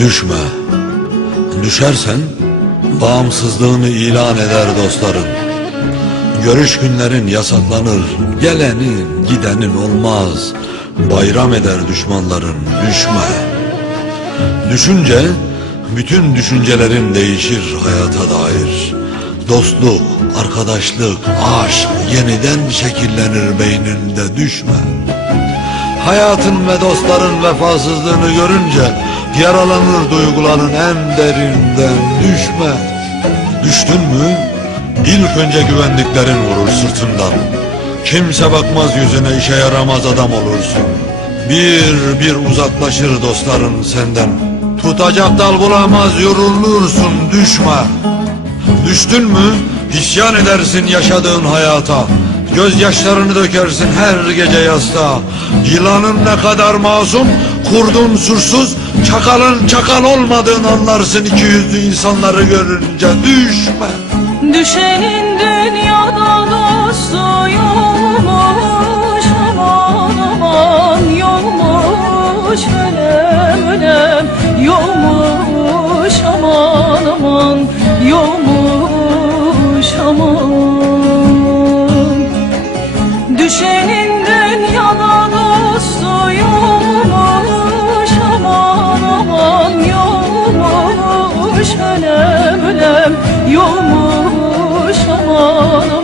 Düşme. Düşersen bağımsızlığını ilan eder dostlarım. Görüş günlerin yasaklanır. Gelenin, gidenin olmaz. Bayram eder düşmanların. Düşme. Düşünce bütün düşüncelerin değişir hayata dair. Dostluk, arkadaşlık, aşk yeniden şekillenir beyninde düşme. Hayatın ve dostların vefasızlığını görünce yaralanır duyguların en derinden düşme. Düştün mü ilk önce güvendiklerin vurur sırtından. Kimse bakmaz yüzüne işe yaramaz adam olursun. Bir bir uzaklaşır dostların senden. Tutacak dal bulamaz yorulursun düşme. Düştün mü isyan edersin yaşadığın hayata. Gözyaşlarını dökersin her gece yastığa. Yılanın ne kadar masum, kurdun suçsuz, çakalın çakal olmadığını anlarsın iki yüzlü insanları görünce. Düşme. Düşenin dünyada aman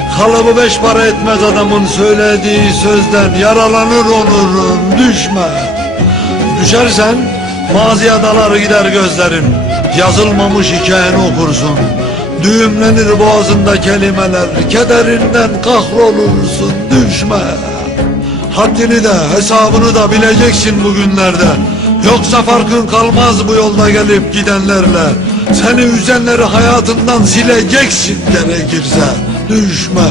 Kalıbı beş para etmez adamın söylediği sözden yaralanır onurun düşme. Düşersen maziye dalar gider gözlerin. Yazılmamış hikayeni okursun. Düğümlenir boğazında kelimeler. Kederinden kahrolursun düşme. Haddini de hesabını da bileceksin bugünlerde. Yoksa farkın kalmaz bu yolda gelip gidenlerle. Seni üzenleri hayatından sileceksin gerekirse. Düşme.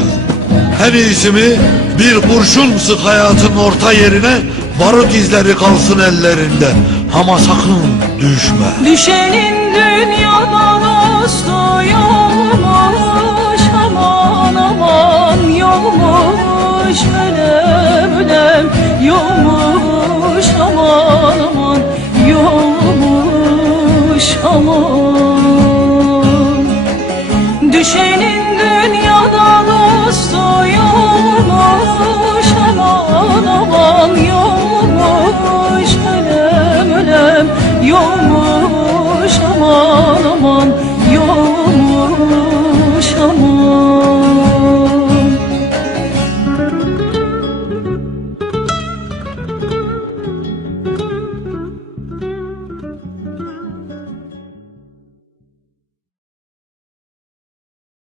En iyisi mi bir kurşun sık hayatın orta yerine barut izleri kalsın ellerinde. Ama sakın düşme. Düşenin dünyada dostu yokmuş aman aman yokmuş ölem ölem yokmuş aman aman yokmuş aman